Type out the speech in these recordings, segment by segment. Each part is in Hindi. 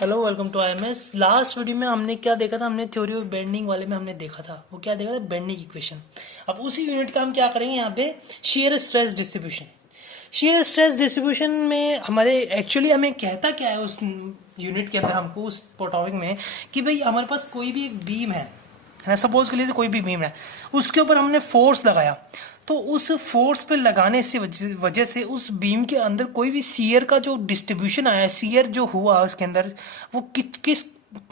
Hello, welcome to IMS. Last video में हमने क्या देखा था? हमने थ्योरी ऑफ बेंडिंग वाले में हमने देखा था, वो क्या देखा था? Bending equation. अब उसी यूनिट का हम क्या करेंगे यहाँ पे, shear stress distribution. Shear stress distribution में हमारे एक्चुअली हमें कहता क्या है उस यूनिट के अंदर हमको, उस टॉपिक में, कि भाई हमारे पास कोई भी एक बीम है ना, सपोज के लिए कोई भी बीम है, उसके ऊपर हमने फोर्स लगाया, तो उस फोर्स पे लगाने से वजह से उस बीम के अंदर कोई भी शियर का जो डिस्ट्रीब्यूशन आया, शियर जो हुआ उसके अंदर, वो किस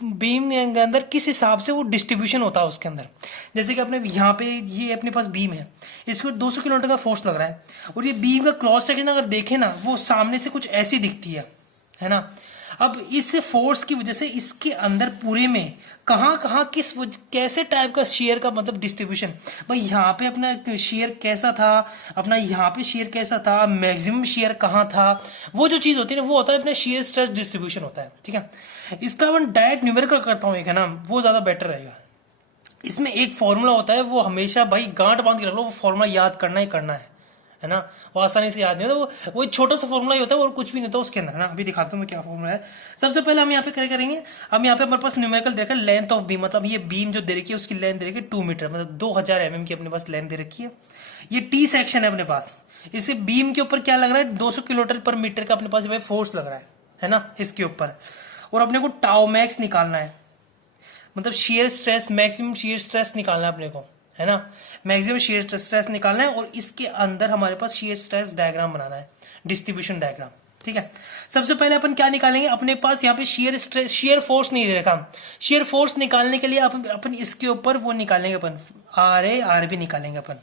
बीम के अंदर किस हिसाब से वो डिस्ट्रीब्यूशन होता है उसके अंदर। जैसे कि अपने यहाँ पे ये अपने पास बीम है, इसको 200 किलोमीटर का फोर्स लग रहा है, और ये बीम का क्रॉस सेक्शन अगर देखें ना, वो सामने से कुछ ऐसी दिखती है ना। अब इस फोर्स की वजह से इसके अंदर पूरे में कहाँ कहाँ कैसे टाइप का शेयर का मतलब डिस्ट्रीब्यूशन, भाई यहाँ पे अपना शेयर कैसा था, अपना यहाँ पे शेयर कैसा था, मैक्सिमम शेयर कहाँ था, वो जो चीज़ होती है ना, वो होता है अपना शेयर स्ट्रेस डिस्ट्रीब्यूशन होता है। ठीक है, इसका मैं डायरेक्ट न्यूमेरिकल करता हूँ एक, है ना, वो ज़्यादा बेटर रहेगा। इसमें एक फॉर्मूला होता है, वो हमेशा भाई गांठ बांध के रख लो, वो फॉर्मूला याद करना ही करना है ना। वो आसानी से याद नहीं होता, वो एक छोटा सा फॉर्मूला ही होता है और कुछ भी नहीं होता उसके अंदर, है ना। अभी दिखाता हूँ मैं क्या फॉर्मूला है। सबसे पहले हम यहाँ पे क्या करेंगे, हम यहाँ पे हमारे पास न्यूमेरिकल देखा लेंथ ऑफ बीम, मतलब ये बीम जो दे रखी है उसकी लेंथ दे रखी है 2 मीटर, मतलब 2000 mm की अपने पास लेंथ दे रखी है। ये टी सेक्शन है अपने पास, इसे बीम के ऊपर क्या लग रहा है, 200 किलोमीटर पर मीटर का अपने पास फोर्स लग रहा है ना, इसके ऊपर। और अपने को टाउ मैक्स निकालना है, मतलब shear stress, maximum shear stress निकालना है अपने को, है ना। मैक्सिमम शेयर स्ट्रेस निकालना है, और इसके अंदर हमारे पास शेयर स्ट्रेस डायग्राम बनाना है, डिस्ट्रीब्यूशन डायग्राम। ठीक है, सबसे पहले अपन क्या निकालेंगे, अपने पास यहाँ पे शेयर स्ट्रेस, शेयर फोर्स नहीं दे रखा। शेयर फोर्स निकालने के लिए अपन इसके ऊपर वो निकालेंगे, अपन आर ए आर बी निकालेंगे अपन।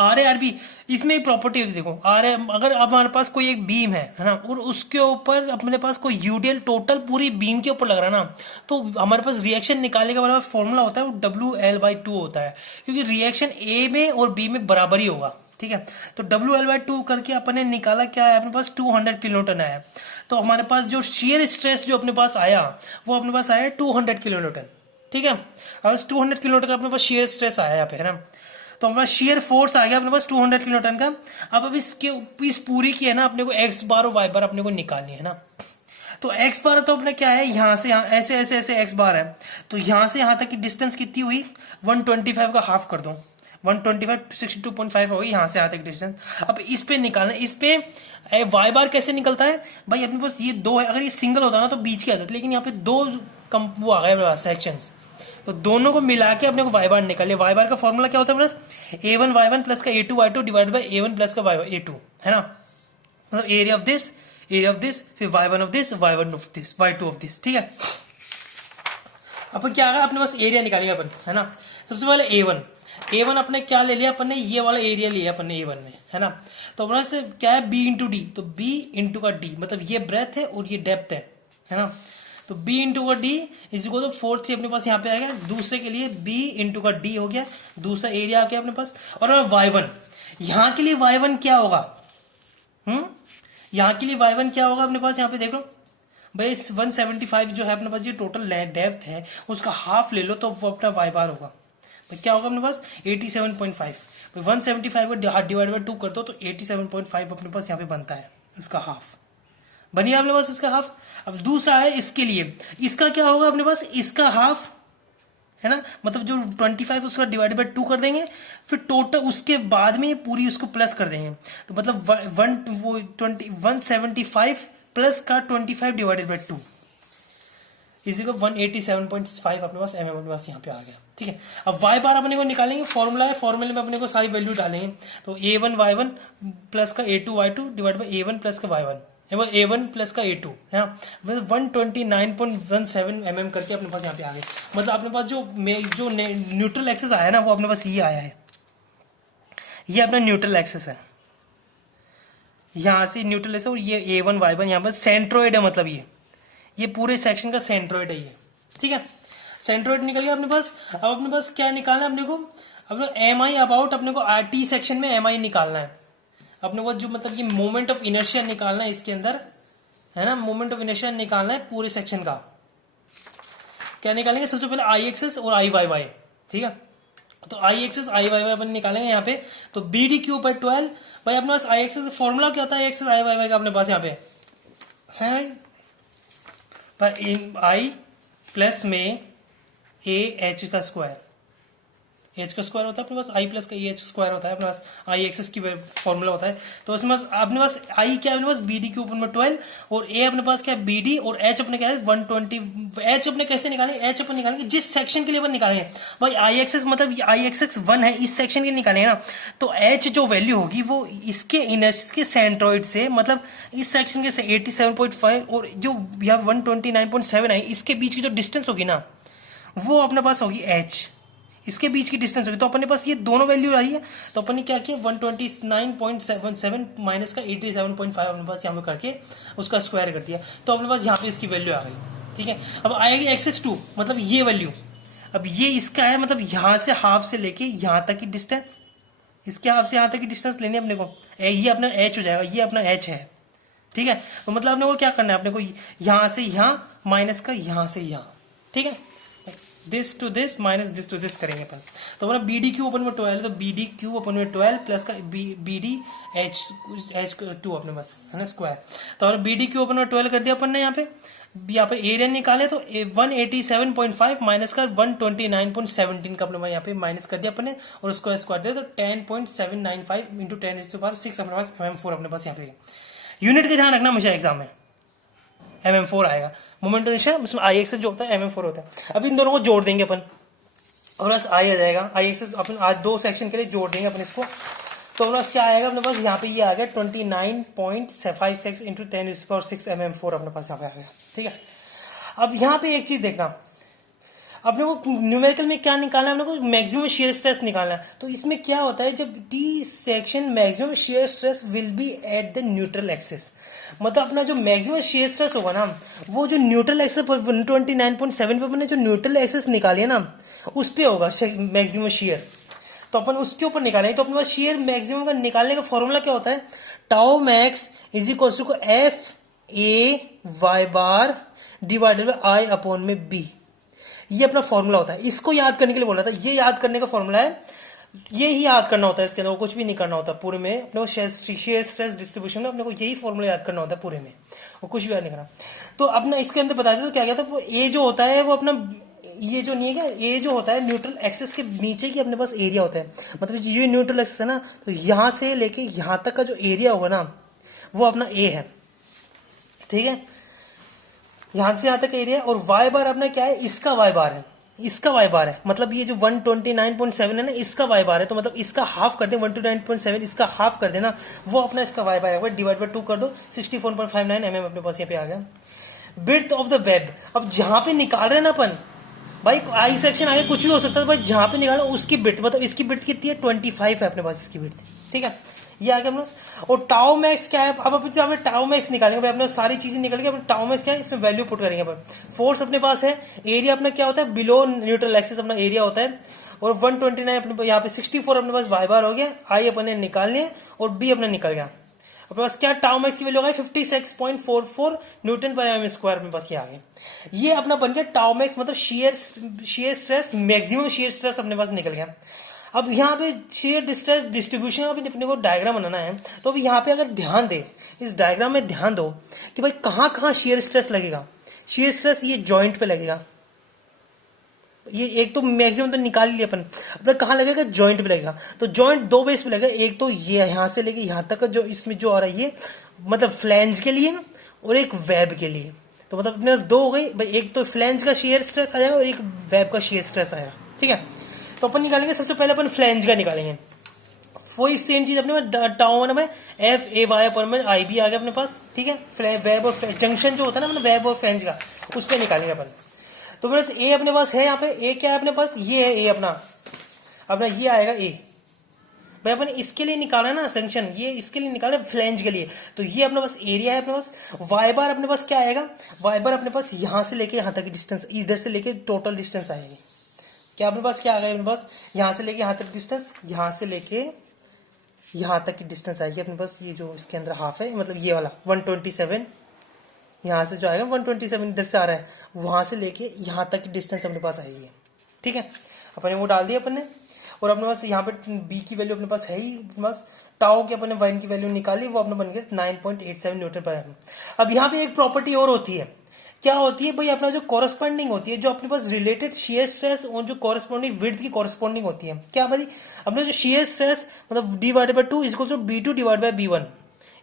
आर ए आर बी, इसमें एक प्रॉपर्टी होती है, देखो आर ए, अगर अब हमारे पास कोई एक बीम है ना, और उसके ऊपर अपने पास कोई यूडीएल टोटल पूरी बीम के ऊपर लग रहा है ना, तो हमारे पास रिएक्शन निकालने का हमारे पास फॉर्मूला होता है, वो WL/2 होता है, क्योंकि रिएक्शन ए में और बी में बराबर ही होगा। ठीक है, तो WL/2 करके अपने निकाला क्या है, अपने पास 200 किलोन्यूटन आया। तो हमारे पास जो शेयर स्ट्रेस जो अपने पास आया, वो अपने पास आया 200 किलोन्यूटन। ठीक है, अब 200 किलोमीटर का अपने पास शेयर स्ट्रेस आया यहाँ पे, है ना। तो हमारा शेयर फोर्स आ गया अपने पास 200 किलोटन का। अब इसके इस पूरी की है ना, अपने को एक्स बार और वाई बार अपने को निकालनी है ना। तो एक्स बार तो अपने क्या है, यहाँ से यहाँ ऐसे ऐसे ऐसे एक्स बार है, तो यहाँ से यहाँ तक की डिस्टेंस कितनी हुई, 125 का हाफ कर दो, 125 62.5 हो गई यहाँ से यहाँ तक डिस्टेंस। अब इस पे निकालना, इस पे वाई बार कैसे निकलता है भाई, अपने पास ये दो है, अगर ये सिंगल होता ना तो बीच के आता था, लेकिन यहाँ पे दो कम वो आ गए सेक्शंस, तो दोनों को मिला के अपने को वाई बार निकाले। वाई बार का फॉर्मूला क्या होता है, प्लस A1 Y1 प्लस का A2 Y2 divide by A1 plus का A2, है ना। मतलब एरिया ऑफ दिस, फिर Y1 of this, Y1 of this, Y2 of this. ठीक है, अपन क्या आएगा, अपने पास एरिया निकालेंगे अपन, है ना। सबसे पहले A1 अपने क्या ले लिया, अपन ने ये वाला एरिया लिया अपन ने A1 में, है ना। तो अपने पास क्या है, B इंटू डी, तो B इंटू का डी, मतलब ये ब्रेथ है और ये डेप्थ है ना। तो B इंटू का डी इज इक्वल टू 4 अपने पास यहाँ पे आएगा। दूसरे के लिए B इंटू का डी हो गया, दूसरा एरिया आ गया अपने पास। और Y1, यहाँ के लिए Y1 क्या होगा, यहाँ के लिए Y1 क्या होगा अपने पास, यहाँ पे देखो भाई 175 जो है अपने पास, ये टोटल डेप्थ है, उसका हाफ ले लो तो वो अपना वाई बार होगा। भाई क्या होगा अपने पास 87.5, 175 को डिवाइड बाई 2 कर दो तो 87.5 अपने पास यहाँ पे बनता है, इसका हाफ बनिए अपने पास, इसका हाफ। अब दूसरा है इसके लिए, इसका क्या होगा अपने पास, इसका हाफ, है ना, मतलब जो 25 उसका डिवाइड बाई 2 कर देंगे, फिर टोटल उसके बाद में पूरी उसको प्लस कर देंगे, तो मतलब 175 प्लस का 25 डिवाइडेड बाई 2 इसी को 187.5 अपने पास mm अपने पास यहाँ पे आ गया। ठीक है, अब वाई बार अपने को निकालेंगे, फॉर्मूला है, फॉर्मूले में अपने को सारी वैल्यू डालेंगे, तो A1Y1 प्लस का A2Y2 divide by A1 plus का Y1, A1 प्लस का A2, है ना, मतलब 129.17 mm करके अपने पास यहाँ पे आ गए। मतलब अपने पास जो न्यूट्रल एक्सेस आया ना, वो अपने पास ये आया है, ये अपना न्यूट्रल एक्सेस है, यहाँ से न्यूट्रल एक्सेस, और ये A1Y1 यहाँ पर सेंट्रोइड है, मतलब ये पूरे सेक्शन का सेंट्रोइड है ये। ठीक है, सेंट्रोइड निकल गया अपने पास। अब अपने पास क्या निकालना है अपने को, अपने एम आई अबाउट, अपने को टी सेक्शन में एम आई निकालना है अपने को, जो मतलब ये मोमेंट ऑफ इनर्शिया निकालना है इसके अंदर, है ना। मोमेंट ऑफ इनर्शिया निकालना है पूरे सेक्शन का। क्या निकालेंगे, सबसे पहले आई एक्सेस और आई वाई वाई। ठीक है, तो आई एक्सेस आई वाई वाई अपन निकालेंगे यहाँ पे, तो बी डी क्यू बाई 12 भाई अपने पास आई एक्सेस फॉर्मूला क्या होता है, आई एक्सेस आई वाई वाई का अपने पास यहाँ पे है, पर इन आई प्लस में ए एच का स्क्वायर, एच का स्क्वायर होता है अपने पास, आई प्लस का ए एच स्क्वायर होता है अपने पास, आई एक्सेस की फॉर्मूला होता है। तो उसमें अपने पास आई क्या है अपने पास बी डी क्यूब में 12 और ए अपने पास क्या है बी डी और एच अपने क्या है 120। एच अपने कैसे निकालेंगे, एच अपन निकालेंगे जिस सेक्शन के लिए अपन निकालेंगे भाई, आई एक्सेस मतलब आई एक्सेस 1 है, इस सेक्शन के लिए निकालेंगे ना, तो एच जो वैल्यू होगी वो इसके इसके सेंट्रॉइड से मतलब इस सेक्शन के से 87.5 और जो यहाँ 129.7 है इसके बीच की जो डिस्टेंस होगी ना वो अपने पास होगी एच, इसके बीच की डिस्टेंस होगी। तो अपने पास ये दोनों वैल्यू आ रही है, तो अपन ने क्या किया 129.77 माइनस का 87.5 अपने पास यहाँ पे करके उसका स्क्वायर कर दिया, तो अपने पास यहाँ पे इसकी वैल्यू आ गई। ठीक है, अब आएगी x(2) मतलब ये वैल्यू, अब ये इसका है मतलब यहाँ से हाफ से लेके यहाँ तक की डिस्टेंस, इसके हाफ से यहाँ तक की डिस्टेंस लेनी है अपने को, ये अपना h हो जाएगा, ये अपना h है। ठीक है, तो मतलब अपने को क्या करना है, अपने को यहाँ से यहाँ माइनस का यहाँ से यहाँ, ठीक है, this to this minus this to this करेंगे अपन। तो अपना बी डी क्यू अपन में 12 तो बी डी क्यू अपन में 12 प्लस का बी डी एच 2 अपने पास है ना स्क्वायर। तो अपना बी डी क्यू अपन में 12 कर दिया अपन ने, यहाँ पे एरिया निकाले तो 187.5 माइनस का 129.17 का अपने यहाँ पे माइनस कर दिया अपन ने और उसको स्क्वायर दिया तो 10.795 इंटू 10⁶ अपने पास mm4 अपने पास यहाँ पे। यूनिट का ध्यान रखना हमेशा एग्जाम में mm4 आएगा, मोमेंट उसमें आई एक्सेस जो होता है mm4 होता है। अब इन दोनों को जोड़ देंगे अपन और बस आई आ जाएगा, आई एक्सेस अपन आज 2 सेक्शन के लिए जोड़ देंगे अपन इसको, तो बस क्या आएगा अपने पास यहाँ पे ये आ गया 29.56 इंटू 10⁶ mm4 अपने पास यहाँ पे आ गया। ठीक है, अब यहाँ पे एक चीज देखना, अपने को न्यूमेरिकल में क्या निकालना है, अपने को मैक्सिमम शियर स्ट्रेस निकालना है। तो इसमें क्या होता है जब T section maximum shear stress will be at the neutral axis, मतलब अपना जो मैक्सिमम शियर स्ट्रेस होगा ना वो जो न्यूट्रल एक्सिस 129.7 पे अपने जो न्यूट्रल एक्सिस निकाली है ना उस पे होगा मैक्सिमम शियर, तो अपन उसके ऊपर निकालेंगे। तो अपने पास शियर मैक्सिमम का निकालने का फॉर्मूला क्या होता है, tau max is equal to F A Y bar divided by I upon में बी, ये अपना फॉर्मूला होता है। इसको याद करने के लिए बोला था, ये याद करने का फॉर्मूला है, ये ही याद करना होता है, इसके अंदर कुछ भी नहीं करना होता पूरे में, अपने को शेयर स्ट्रेस डिस्ट्रीब्यूशन में अपने को यही फॉर्मूला याद करना होता है पूरे में, और कुछ भी याद नहीं करना। तो अपना इसके अंदर बता दें तो क्या कहता है, ए जो होता है वो अपना ये जो नहीं है क्या, ए जो होता है न्यूट्रल एक्सिस के नीचे की अपने पास एरिया होता है, मतलब ये न्यूट्रल एक्सिस है ना, तो यहां से लेके यहां तक का जो एरिया होगा ना वो अपना ए है। ठीक है, यहां से यहां तक एरिया, और वाई बार अपना क्या है, इसका वाई बार है, इसका वाई बार है, मतलब ये जो 129.7 है ना इसका वाई बार है, तो मतलब इसका हाफ कर दे 129.7 इसका हाफ कर देना, वो अपना इसका वाई बार है, डिवाइड बाय 2 कर दो 64.59 mm अपने पास यहाँ पे आ गया। ब्रेड्थ ऑफ द वेब, अब जहां पे निकाल रहे हैं ना अपन भाई, आई सेक्शन आगे कुछ भी हो सकता है भाई, जहां पे निकाला उसकी ब्रेड्थ, मतलब इसकी ब्रेड्थ कितनी है 25 है अपने पास इसकी ब्रेड्थ। ठीक है, ये आ गया अपने पास। और टाउ मैक्स क्या है, अब अपन टाउ मैक्स निकालेंगे भाई, अपने सारी चीजें निकल गई, टाउ मैक्स क्या है इसमें वैल्यू पुट करेंगे अपन। फोर्स अपने पास है, एरिया अपना क्या होता है बिलो न्यूट्रल एक्सिस अपना एरिया होता है, और 129 अपने यहाँ पे 64 अपने पास वाई बार हो गया, आई अपने निकालने और बी अपने निकल गया अपने पास क्या, टाउ मैक्स की वैल्यू होगा 56.44 न्यूटन पर एम स्क्वायर अपने पास ये आ गया। ये अपना बन गया टाउ मैक्स, मतलब shear stress maximum shear stress अपने पास निकल गया। अब यहाँ पे शियर स्ट्रेस डिस्ट्रीब्यूशन का अपने को डायग्राम बनाना है, तो अभी यहाँ पे अगर ध्यान दे, इस डायग्राम में ध्यान दो कि भाई कहाँ कहाँ शियर स्ट्रेस लगेगा। शियर स्ट्रेस ये जॉइंट पे लगेगा, ये एक तो मैक्सिमम तो निकाल लिया अपन, अपना कहाँ लगेगा जॉइंट पे लगेगा। तो जॉइंट 2 बेस पे लगेगा, एक तो ये यहाँ से लेके यहाँ तक का जो इसमें जो आ रहा है ये मतलब फ्लैंज के लिए और एक वेब के लिए, तो मतलब अपने पास 2 हो गई भाई, एक तो फ्लैंज का शियर स्ट्रेस आएगा और एक वेब का शियर स्ट्रेस आएगा। ठीक है, तो अपन निकालेंगे सबसे पहले अपन फ्लैंज का निकालेंगे, वही सेम चीज अपने टाउ में एफ ए वाई पर में आई बी आ गया अपने पास। ठीक है, वेब और जंक्शन जो होता है ना अपने वेब और फ्लैंज का, उस पर निकालेंगे अपन। तो बस ए अपने पास है, यहाँ पे ए क्या है अपने पास, ये है ए अपना ये आएगा ए भाई, अपन इसके लिए निकाला ना सेक्शन, ये इसके लिए निकाला फ्लैंज के लिए, तो ये अपने पास एरिया है अपने पास। वाई बार अपने पास क्या आएगा, वाई बार अपने पास यहां से लेके यहां तक की डिस्टेंस, इधर से लेके टोटल डिस्टेंस आएगी, क्या अपने पास क्या आ गया अपने पास, यहां से लेके यहां तक डिस्टेंस, यहां से लेके यहां तक की डिस्टेंस आएगी अपने पास, ये जो इसके अंदर हाफ है मतलब ये वाला 127, यहां से जो आएगा 127 इधर से आ रहा है, वहां से लेके यहां तक की डिस्टेंस अपने पास आएगी। ठीक है, अपने वो डाल दिया अपन ने, और अपने पास यहाँ पे बी की वैल्यू अपने पास है ही, अपने पास टाउ की अपने वाइन की वैल्यू निकाली, वो अपने बन गया 9.87 न्यूटन पर एम। अब यहाँ पे एक प्रॉपर्टी और होती है क्या होती है भाई, अपना जो कॉरेस्पॉन्डिंग होती है, जो अपने पास रिलेटेड शियर स्ट्रेस और जो कॉरेस्पॉन्डिंग विड्थ की कॉरेस्पॉन्डिंग होती है, क्या भाई अपने जो शियर स्ट्रेस मतलब d/2 is B2 divide by B1,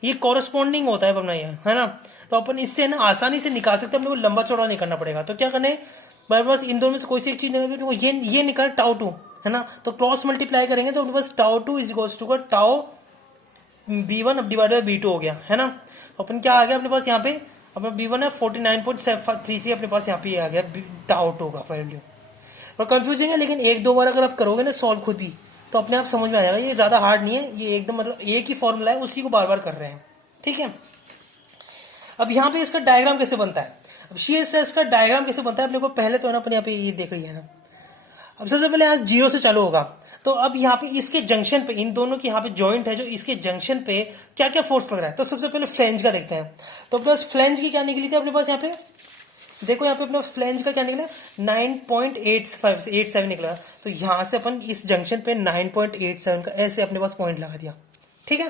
ये कॉरेस्पॉन्डिंग होता है अपना ये, है ना। तो अपन इससे ना आसानी से निकाल सकते हैं, अपने को लंबा चौड़ा नहीं करना पड़ेगा। तो क्या करना है भाई, बस इन दोनों में से कोई सी एक चीज ये निकाल τ2, है ना। तो क्रॉस मल्टीप्लाई करेंगे तो अपने पास τ2 is equals to tau B1 अब डिवाइड बाय B2 हो गया, है ना। तो अपन क्या आ गया अपने पास यहाँ पे, अपना B1 है 49.33, अपने पास यहाँ पे आ गया τ2 का वैल्यू। और कंफ्यूजिंग है, लेकिन एक दो बार अगर आप करोगे ना सॉल्व खुद ही, तो अपने आप समझ में आ जाएगा। ये ज्यादा हार्ड नहीं है, ये एकदम मतलब एक ही फॉर्मूला है, उसी को बार बार कर रहे हैं, ठीक है। अब यहाँ पे इसका डायग्राम कैसे बनता है, अब शियर स्ट्रेस का डायग्राम कैसे बनता है अपने को पहले तो है ना, अपने यहाँ पे ये देख लिया है ना। अब सबसे पहले यहाँ 0 से चालू होगा, तो अब यहाँ पे इसके जंक्शन पे, इन दोनों के यहाँ पे जॉइंट है जो, इसके जंक्शन पे क्या क्या फोर्स लग रहा है। तो सबसे पहले फ्लेंज का देखते हैं। तो अपने पास फ्लेंज की क्या निकली थी अपने पास, यहाँ पे देखो, यहाँ पे अपने फ्लेंज का क्या निकला 9.87 निकला। तो यहाँ से अपन इस जंक्शन पे 9.87 का ऐसे अपने पास पॉइंट लगा दिया, ठीक है।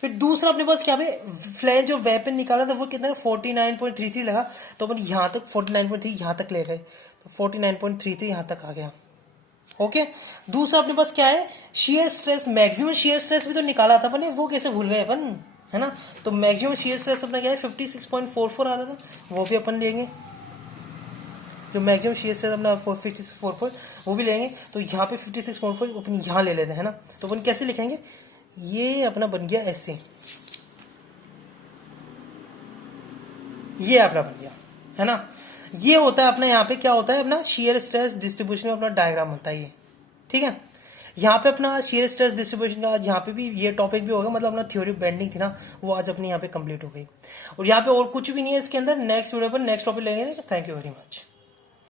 फिर दूसरा अपने पास क्या पे फ्लेंज जो वेपन निकाला था वो कितना 49.33 लगा। तो अपन यहाँ तक 49.3 यहाँ तक ले गए, तो 49.33 यहाँ तक आ गया, ओके। दूसरा अपने पास क्या है, shear stress, maximum shear stress भी तो निकाला था अपन, वो कैसे भूल गए अपन, है ना। तो मैक्सिमम शियर स्ट्रेस अपना क्या है 56.44 आ रहा था, वो भी अपन लेंगे। जो मैक्सिमम शियर स्ट्रेस अपना 56.44 वो भी लेंगे। तो यहाँ पे 56.4 अपन यहाँ ले लेते हैं, है ना। तो अपन कैसे लिखेंगे, ये अपना बन गया ऐसे, ये अपना बन गया, है ना। ये होता है अपना, यहाँ पे क्या होता है अपना शियर स्ट्रेस डिस्ट्रीब्यूशन में अपना डायग्राम होता है ये, ठीक है। यहाँ पे अपना शियर स्ट्रेस डिस्ट्रीब्यूशन का आज यहाँ पे भी ये टॉपिक भी होगा, मतलब अपना थ्योरी ऑफ बेंडिंग थी ना, वो आज अपनी यहाँ पे कंप्लीट हो गई। और यहाँ पे और कुछ भी नहीं है इसके अंदर। नेक्स्ट वीडियो पर नेक्स्ट टॉपिक लेंगे। Thank you very much.